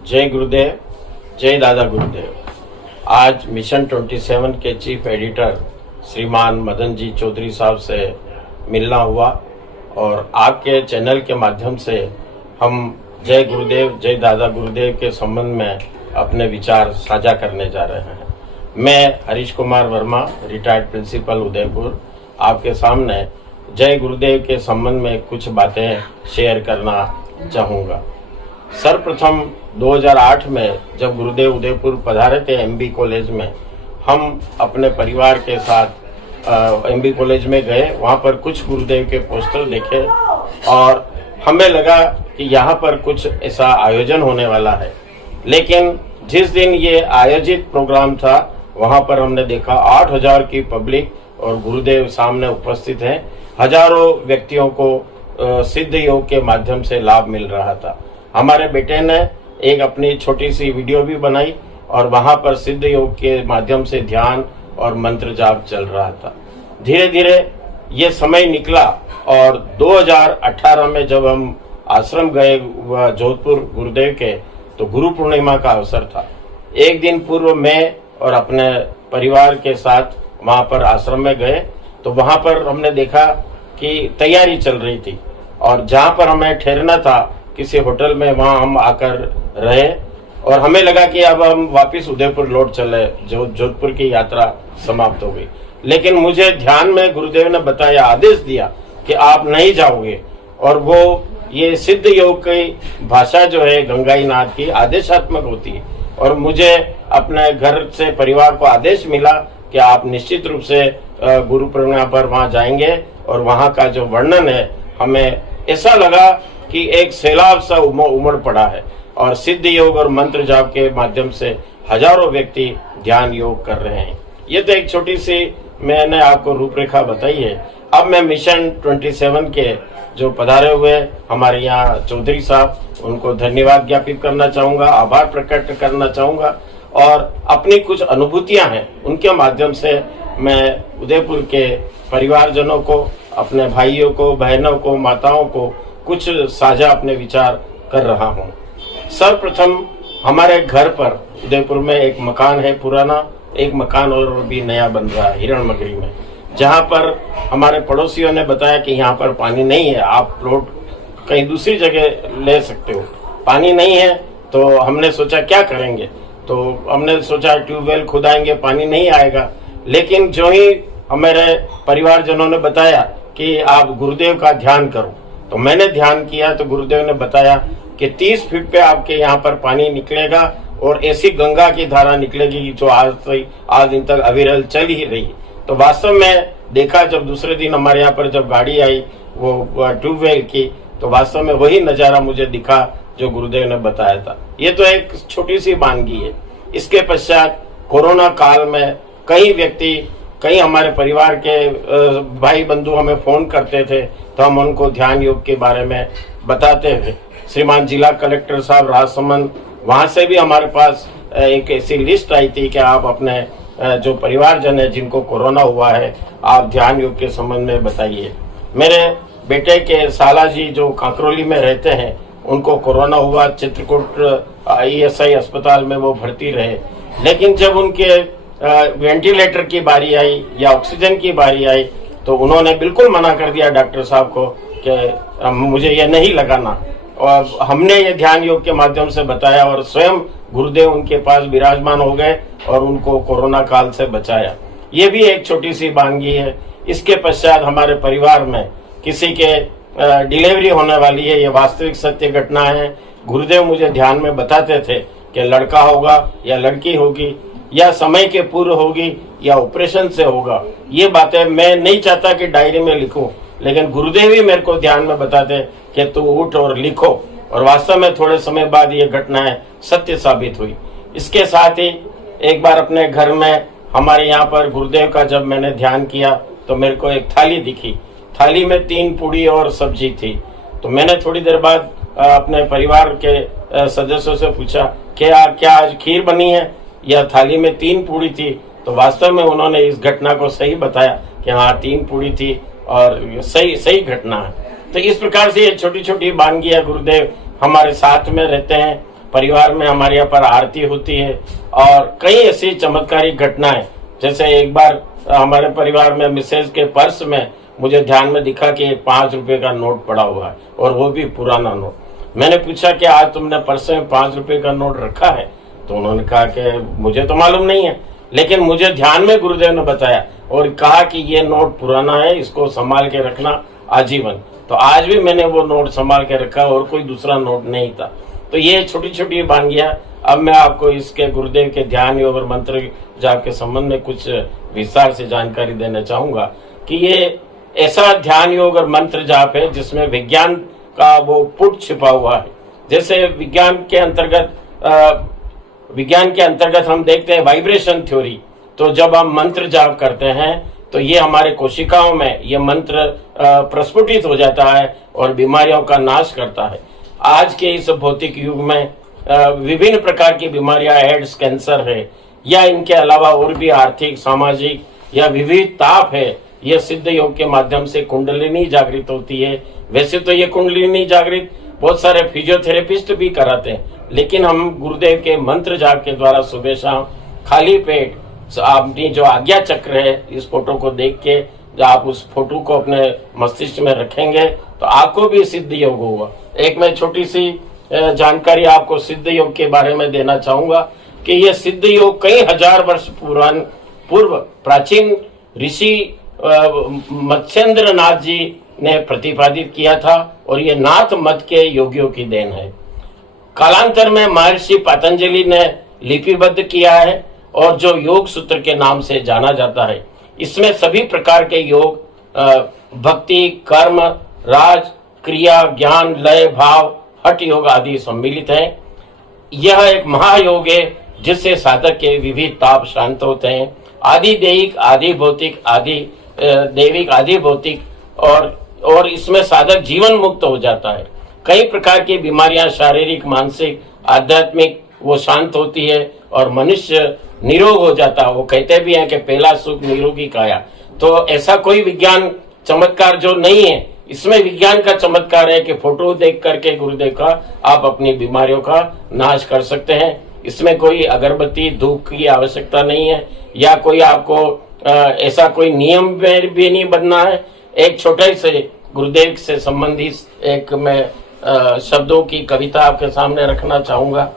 जय गुरुदेव, जय दादा गुरुदेव। आज मिशन 27 के चीफ एडिटर श्रीमान मदन जी चौधरी साहब से मिलना हुआ और आपके चैनल के माध्यम से हम जय गुरुदेव, जय दादा गुरुदेव के संबंध में अपने विचार साझा करने जा रहे हैं। मैं हरीश कुमार वर्मा, रिटायर्ड प्रिंसिपल उदयपुर, आपके सामने जय गुरुदेव के संबंध में कुछ बातें शेयर करना चाहूँगा। सर्वप्रथम 2008 में जब गुरुदेव उदयपुर पधारे थे एमबी कॉलेज में, हम अपने परिवार के साथ एमबी कॉलेज में गए। वहाँ पर कुछ गुरुदेव के पोस्टर देखे और हमें लगा कि यहाँ पर कुछ ऐसा आयोजन होने वाला है। लेकिन जिस दिन ये आयोजित प्रोग्राम था, वहाँ पर हमने देखा 8000 की पब्लिक और गुरुदेव सामने उपस्थित हैं। हजारों व्यक्तियों को सिद्ध योग के माध्यम से लाभ मिल रहा था। हमारे बेटे ने एक अपनी छोटी सी वीडियो भी बनाई और वहां पर सिद्ध योग के माध्यम से ध्यान और मंत्र जाप चल रहा था। धीरे धीरे ये समय निकला और 2018 में जब हम आश्रम गए जोधपुर गुरुदेव के, तो गुरु पूर्णिमा का अवसर था। एक दिन पूर्व मैं और अपने परिवार के साथ वहां पर आश्रम में गए, तो वहां पर हमने देखा कि तैयारी चल रही थी और जहां पर हमें ठहरना था किसी होटल में, वहां हम आकर रहे और हमें लगा कि अब हम वापस उदयपुर लौट चले, जोधपुर की यात्रा समाप्त हो गई। लेकिन मुझे ध्यान में गुरुदेव ने बताया, आदेश दिया कि आप नहीं जाओगे। और वो ये सिद्ध योग की भाषा जो है गंगाई नाथ की आदेशात्मक होती है और मुझे अपने घर से परिवार को आदेश मिला कि आप निश्चित रूप से गुरु पूर्णिमा पर वहां जाएंगे। और वहां का जो वर्णन है, हमें ऐसा लगा कि एक सैलाब सा उमड़ पड़ा है और सिद्ध योग और मंत्र जाप के माध्यम से हजारों व्यक्ति ध्यान योग कर रहे हैं। ये तो एक छोटी सी मैंने आपको रूपरेखा बताई है। अब मैं मिशन 27 के जो पधारे हुए हमारे यहाँ चौधरी साहब, उनको धन्यवाद ज्ञापित करना चाहूंगा, आभार प्रकट करना चाहूंगा और अपनी कुछ अनुभूतियां हैं उनके माध्यम से मैं उदयपुर के परिवारजनों को, अपने भाइयों को, बहनों को, माताओं को कुछ साझा अपने विचार कर रहा हूँ। सर्वप्रथम हमारे घर पर उदयपुर में एक मकान है पुराना, एक मकान और भी नया बन रहा है हिरणमगरी में, जहाँ पर हमारे पड़ोसियों ने बताया कि यहाँ पर पानी नहीं है, आप प्लॉट कहीं दूसरी जगह ले सकते हो। पानी नहीं है तो हमने सोचा क्या करेंगे, तो हमने सोचा ट्यूबवेल खुदाएंगे, पानी नहीं आएगा। लेकिन जो ही हमारे परिवारजनों ने बताया कि आप गुरुदेव का ध्यान करो, तो मैंने ध्यान किया तो गुरुदेव ने बताया कि 30 फीट पे आपके यहाँ पर पानी निकलेगा और ऐसी गंगा की धारा निकलेगी जो आज दिन तक अविरल चल ही रही। तो वास्तव में देखा, जब दूसरे दिन हमारे यहाँ पर जब गाड़ी आई वो ट्यूबवेल की, तो वास्तव में वही नजारा मुझे दिखा जो गुरुदेव ने बताया था। ये तो एक छोटी सी वानगी है। इसके पश्चात कोरोना काल में कई हमारे परिवार के भाई बंधु हमें फोन करते थे, तो हम उनको ध्यान योग के बारे में बताते थे। श्रीमान जिला कलेक्टर साहब राजसमंद, वहां से भी हमारे पास एक ऐसी लिस्ट आई थी कि आप अपने जो परिवारजन है जिनको कोरोना हुआ है, आप ध्यान योग के संबंध में बताइए। मेरे बेटे के साला जी जो कांकरोली में रहते हैं, उनको कोरोना हुआ, चित्रकूट ISI अस्पताल में वो भर्ती रहे। लेकिन जब उनके वेंटिलेटर की बारी आई या ऑक्सीजन की बारी आई, तो उन्होंने बिल्कुल मना कर दिया डॉक्टर साहब को कि मुझे ये नहीं लगाना। और हमने ये ध्यान योग के माध्यम से बताया और स्वयं गुरुदेव उनके पास विराजमान हो गए और उनको कोरोना काल से बचाया। ये भी एक छोटी सी वानगी है। इसके पश्चात हमारे परिवार में किसी के डिलीवरी होने वाली है, ये वास्तविक सत्य घटना है। गुरुदेव मुझे ध्यान में बताते थे कि लड़का होगा या लड़की होगी, या समय के पूर्व होगी या ऑपरेशन से होगा। ये बातें मैं नहीं चाहता कि डायरी में लिखूं, लेकिन गुरुदेव ही मेरे को ध्यान में बताते कि तू उठ और लिखो। और वास्तव में थोड़े समय बाद ये घटनाएं सत्य साबित हुई। इसके साथ ही एक बार अपने घर में हमारे यहाँ पर गुरुदेव का जब मैंने ध्यान किया, तो मेरे को एक थाली दिखी। थाली में 3 पूड़ी और सब्जी थी। तो मैंने थोड़ी देर बाद अपने परिवार के सदस्यों से पूछा क्या आज खीर बनी है, या थाली में 3 पूड़ी थी। तो वास्तव में उन्होंने इस घटना को सही बताया कि हाँ 3 पूड़ी थी और सही घटना है। तो इस प्रकार से ये छोटी छोटी वानगियां गुरुदेव हमारे साथ में रहते हैं परिवार में हमारे यहाँ पर आरती होती है और कई ऐसी चमत्कारिक घटनाएं, जैसे एक बार हमारे परिवार में मिसेज के पर्स में मुझे ध्यान में दिखा कि 5 रुपए का नोट पड़ा हुआ है और वो भी पुराना नोट। मैंने पूछा कि आज तुमने पर्स में 5 रुपए का नोट रखा है? तो उन्होंने कहा कि मुझे तो मालूम नहीं है, लेकिन मुझे ध्यान में गुरुदेव ने बताया और कहा कि ये नोट पुराना है, इसको संभाल के रखना आजीवन। तो आज भी मैंने वो नोट संभाल के रखा और कोई दूसरा नोट नहीं था। तो ये छोटी छोटी वानगियां। अब मैं आपको इसके गुरुदेव के ध्यान योग और मंत्र जाप के संबंध में कुछ विस्तार से जानकारी देना चाहूंगा कि ये ऐसा ध्यान योग और मंत्र जाप है जिसमें विज्ञान का वो पुट छिपा हुआ है। जैसे विज्ञान के अंतर्गत हम देखते हैं वाइब्रेशन थ्योरी। तो जब हम मंत्र जाप करते हैं तो ये हमारे कोशिकाओं में ये मंत्र प्रस्फुटित हो जाता है और बीमारियों का नाश करता है। आज के इस भौतिक युग में विभिन्न प्रकार की बीमारियां, एड्स, कैंसर है या इनके अलावा और भी आर्थिक, सामाजिक या विविध ताप है, यह सिद्ध योग के माध्यम से कुंडलिनी जागृत होती है। वैसे तो ये कुंडलिनी जागृत बहुत सारे फिजियोथेरेपिस्ट भी कराते हैं, लेकिन हम गुरुदेव के मंत्र जाप के द्वारा सुबह शाम खाली पेट अपनी जो आज्ञा चक्र है, इस फोटो को देख के जब आप उस फोटो को अपने मस्तिष्क में रखेंगे तो आपको भी सिद्ध योग होगा। एक मैं छोटी सी जानकारी आपको सिद्ध योग के बारे में देना चाहूंगा कि यह सिद्ध योग कई हजार वर्ष पूर्व प्राचीन ऋषि मत्स्येंद्र नाथ जी ने प्रतिपादित किया था और ये नाथ मत के योगियों की देन है। कालांतर में महर्षि पतंजलि ने लिपिबद्ध किया है और जो योग सूत्र के नाम से जाना जाता है। इसमें सभी प्रकार के योग, भक्ति, कर्म, राज, क्रिया, ज्ञान, लय, भाव, हठ योग आदि सम्मिलित हैं। यह एक महायोग है जिससे साधक के विविध ताप शांत होते हैं। आदि दैहिक, आदि भौतिक, आदि दैविक, आदि भौतिक और इसमें साधक जीवन मुक्त हो जाता है। कई प्रकार की बीमारियां, शारीरिक, मानसिक, आध्यात्मिक, वो शांत होती है और मनुष्य निरोग हो जाता है। वो कहते भी हैं कि पहला सुख निरोगी काया। तो ऐसा कोई विज्ञान चमत्कार जो नहीं है, इसमें विज्ञान का चमत्कार है कि फोटो देख करके गुरुदेव का आप अपनी बीमारियों का नाश कर सकते हैं। इसमें कोई अगरबत्ती, धूप की आवश्यकता नहीं है या कोई आपको ऐसा कोई नियम में भी नहीं बनना है। एक छोटे से गुरुदेव से संबंधित एक मैं शब्दों की कविता आपके सामने रखना चाहूंगा।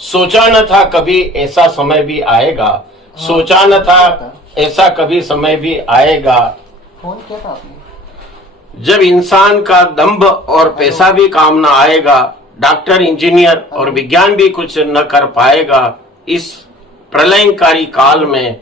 सोचा न था कभी ऐसा समय भी आएगा, सोचा न था ऐसा कभी समय भी आएगा, फोन किया था आपने? जब इंसान का दंभ और पैसा भी काम न आएगा, डॉक्टर, इंजीनियर और विज्ञान भी कुछ न कर पाएगा। इस प्रलयंकारी काल में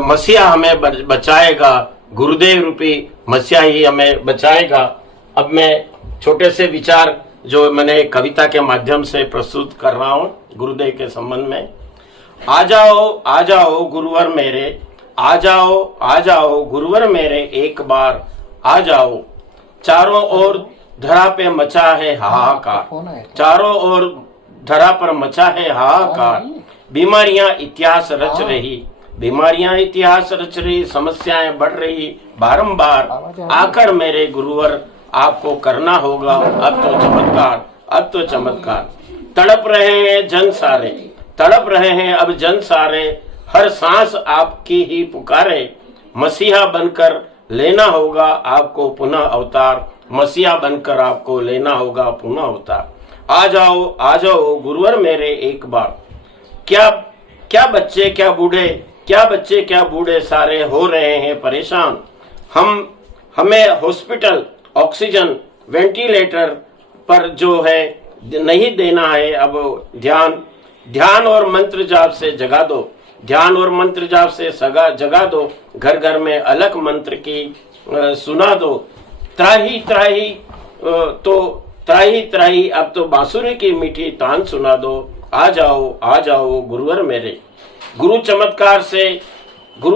मसीहा हमें बचाएगा, गुरुदेव रूपी मसीहा ही हमें बचाएगा। अब मैं छोटे से विचार जो मैंने कविता के माध्यम से प्रस्तुत कर रहा हूँ गुरुदेव के संबंध में। आ जाओ गुरुवर मेरे, आ जाओ गुरुवर मेरे, एक बार आ जाओ। चारों ओर धरा पे मचा है हाहाकार, चारों ओर धरा पर मचा है हाहाकार। बीमारियां इतिहास रच रही, बीमारियां इतिहास रच रही, समस्याएं बढ़ रही बारंबार। आकर मेरे गुरुवर आपको करना होगा अब तो चमत्कार, अब तो चमत्कार। तड़प रहे हैं जन सारे, तड़प रहे हैं अब जन सारे, हर सांस आपकी ही पुकारे। मसीहा बनकर लेना होगा आपको पुनः अवतार, मसीहा बनकर आपको लेना होगा पुनः अवतार। आ जाओ गुरुवर मेरे एक बार। क्या बच्चे क्या बूढ़े, क्या बच्चे क्या बूढ़े सारे हो रहे हैं परेशान। हमें हॉस्पिटल, ऑक्सीजन, वेंटिलेटर पर जो है नहीं देना है अब ध्यान और मंत्र जाप से जगा दो, ध्यान और मंत्र जाप से जगा दो। घर घर में अलग मंत्र की सुना दो। त्राही त्राही तो त्राही अब तो बांसुरी की मीठी तान सुना दो। आ जाओ गुरुवर मेरे। गुरु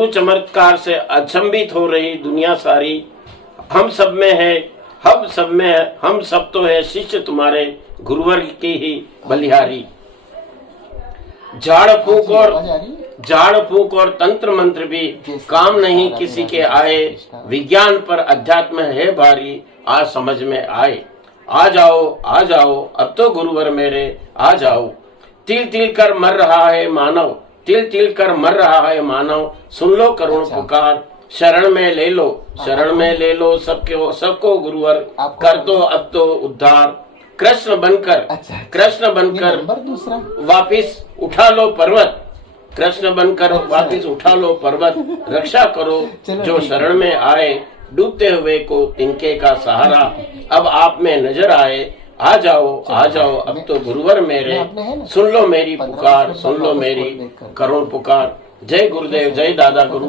चमत्कार से अचंभित हो रही दुनिया सारी। हम सब में है, हम सब तो है शिष्य तुम्हारे, गुरुवर की ही बलिहारी। झाड़ फूक और तंत्र मंत्र भी काम नहीं किसी के आए। विज्ञान पर अध्यात्म है भारी, आज समझ में आए। आ जाओ अब तो गुरुवर मेरे आ जाओ। तिल तिल कर मर रहा है मानव, तिल तिल कर मर रहा है मानव, सुन लो करुण अच्छा। पुकार, शरण में ले लो, शरण में ले लो सबको गुरुवर, कर दो अब तो उद्धार। कृष्ण बनकर, अच्छा। कृष्ण ये बनकर नंबर दूसरा। वापिस उठा लो पर्वत, कृष्ण बनकर अच्छा। वापिस उठा लो पर्वत, रक्षा करो चलो जो ठीक है। शरण में आए, डूबते हुए को तिनके का सहारा, अब आप में नजर आए, आ जाओ अब तो गुरुवर मेरे, आपने है ना? सुन लो मेरी 15 पुकार, मिनट सुन लो बाद मेरी कॉल बैक कर। करुण पुकार। जय गुरुदेव, जय दादा गुरु।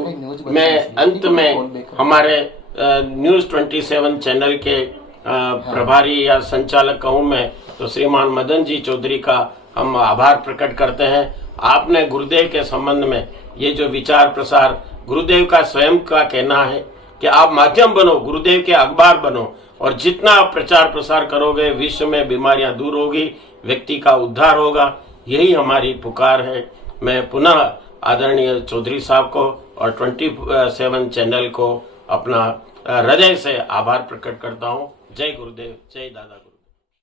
मैं अंत में हमारे न्यूज 27 चैनल के प्रभारी या संचालक कहूँ मैं तो श्रीमान मदन जी चौधरी का हम आभार प्रकट करते हैं। आपने गुरुदेव के संबंध में ये जो विचार प्रसार, गुरुदेव का स्वयं का कहना है कि आप माध्यम बनो, गुरुदेव के अखबार बनो, और जितना आप प्रचार प्रसार करोगे विश्व में बीमारियां दूर होगी, व्यक्ति का उद्धार होगा। यही हमारी पुकार है। मैं पुनः आदरणीय चौधरी साहब को और 27 चैनल को अपना हृदय से आभार प्रकट करता हूँ। जय गुरुदेव, जय दादा।